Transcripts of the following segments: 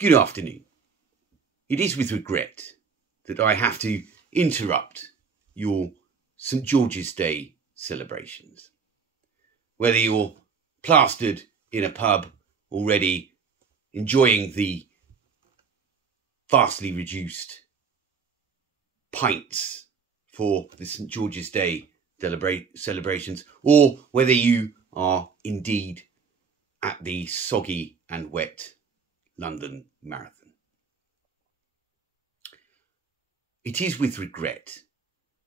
Good afternoon. It is with regret that I have to interrupt your St. George's Day celebrations. Whether you're plastered in a pub already, enjoying the vastly reduced pints for the St. George's Day celebrations, or whether you are indeed at the soggy and wet London Marathon. It is with regret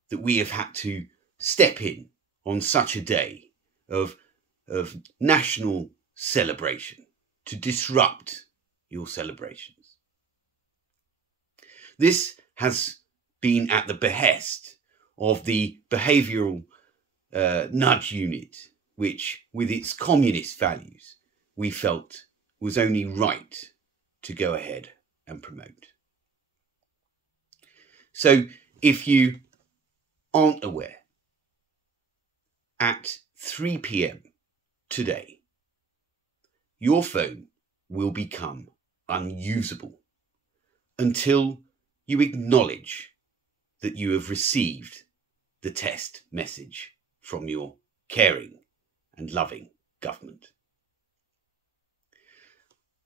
that we have had to step in on such a day of national celebration to disrupt your celebrations. This has been at the behest of the behavioural nudge unit, which, with its communist values, we felt was only right to go ahead and promote. So if you aren't aware, at 3 p.m. today, your phone will become unusable until you acknowledge that you have received the test message from your caring and loving government.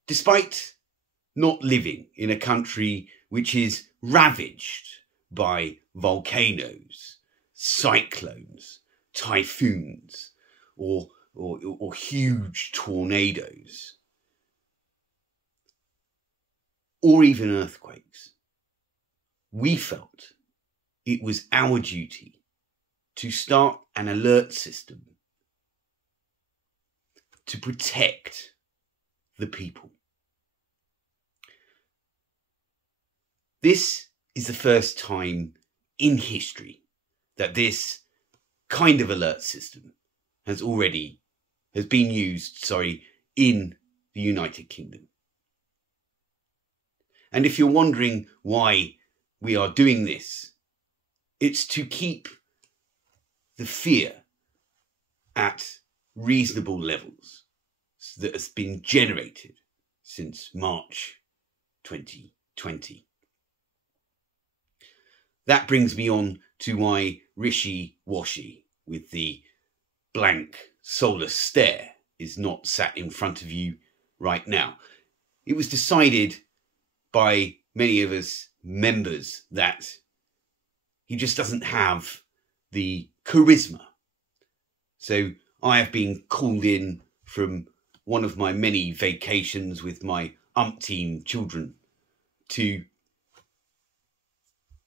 Despite not living in a country which is ravaged by volcanoes, cyclones, typhoons, or huge tornadoes, or even earthquakes, we felt it was our duty to start an alert system to protect the people. This is the first time in history that this kind of alert system has been used in the United Kingdom. And if you're wondering why we are doing this, it's to keep the fear at reasonable levels that has been generated since March 2020. That brings me on to why Rishi-Washi with the blank soulless stare is not sat in front of you right now. It was decided by many of us members that he just doesn't have the charisma. So I have been called in from one of my many vacations with my umpteen children to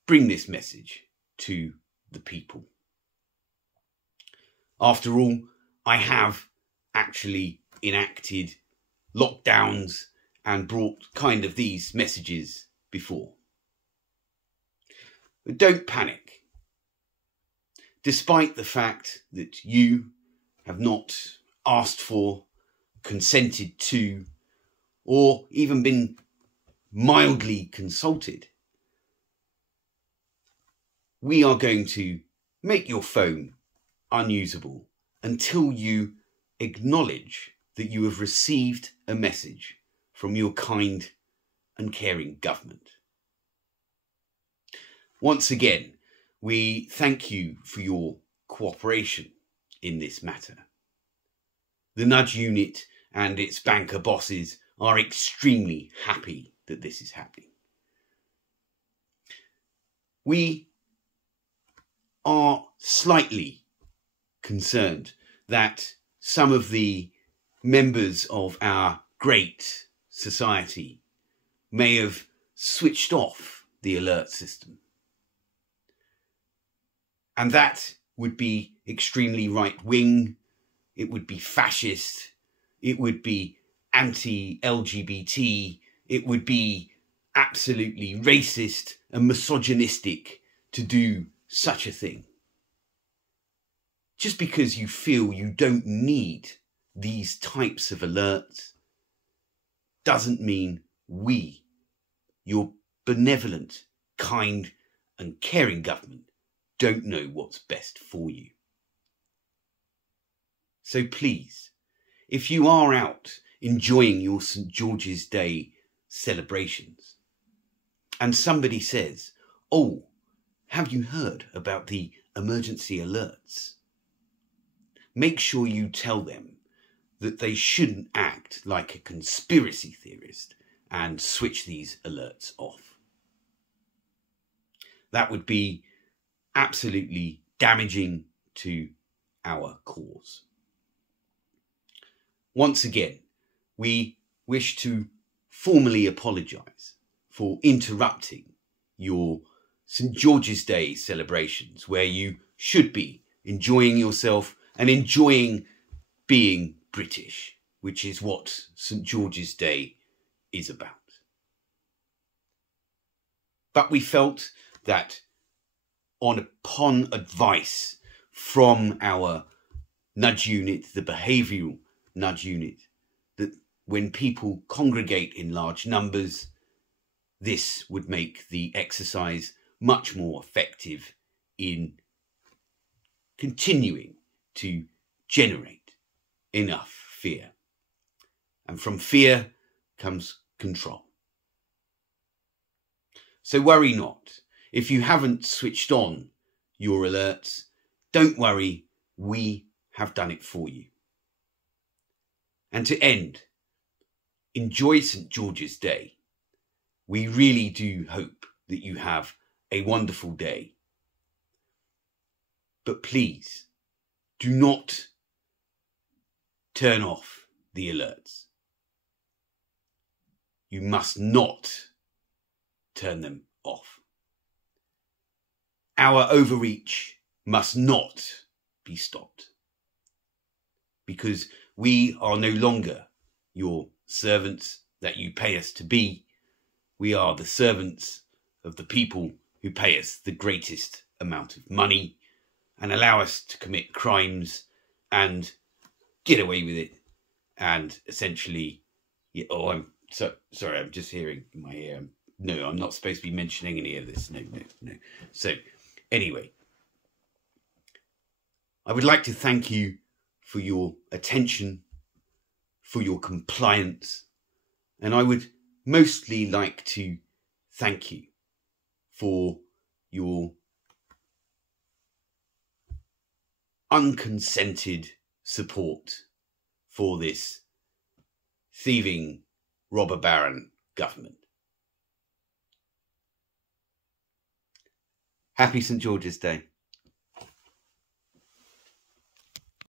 bring this message to the people. After all, I have actually enacted lockdowns and brought kind of these messages before. But don't panic. Despite the fact that you have not asked for, consented to, or even been mildly consulted, we are going to make your phone unusable until you acknowledge that you have received a message from your kind and caring government. Once again, we thank you for your cooperation in this matter. The Nudge Unit and its banker bosses are extremely happy that this is happening. We are slightly concerned that some of the members of our great society may have switched off the alert system. And that would be extremely right-wing, it would be fascist, it would be anti-LGBT, it would be absolutely racist and misogynistic to do such a thing. Just because you feel you don't need these types of alerts doesn't mean we, your benevolent, kind and caring government, don't know what's best for you. So please, if you are out enjoying your St. George's Day celebrations. And somebody says, "Oh, have you heard about the emergency alerts?" Make sure you tell them that they shouldn't act like a conspiracy theorist and switch these alerts off. That would be absolutely damaging to our cause. Once again, we wish to formally apologise for interrupting your St. George's Day celebrations, where you should be enjoying yourself and enjoying being British, which is what St. George's Day is about. But we felt that upon advice from our nudge unit, the behavioural nudge unit, that when people congregate in large numbers, this would make the exercise much more effective in continuing to generate enough fear. And from fear comes control. So worry not. If you haven't switched on your alerts, don't worry, we have done it for you. And to end, enjoy St. George's Day. We really do hope that you have a wonderful day. But please, do not turn off the alerts. You must not turn them off. Our overreach must not be stopped, because we are no longer your servants that you pay us to be. We are the servants of the people who pay us the greatest amount of money and allow us to commit crimes and get away with it. And essentially, I'm sorry, I'm just hearing in my ear. No, I'm not supposed to be mentioning any of this. No. So anyway, I would like to thank you for your attention, for your compliance, and I would mostly like to thank you for your unconsented support for this thieving robber baron government. Happy St. George's Day.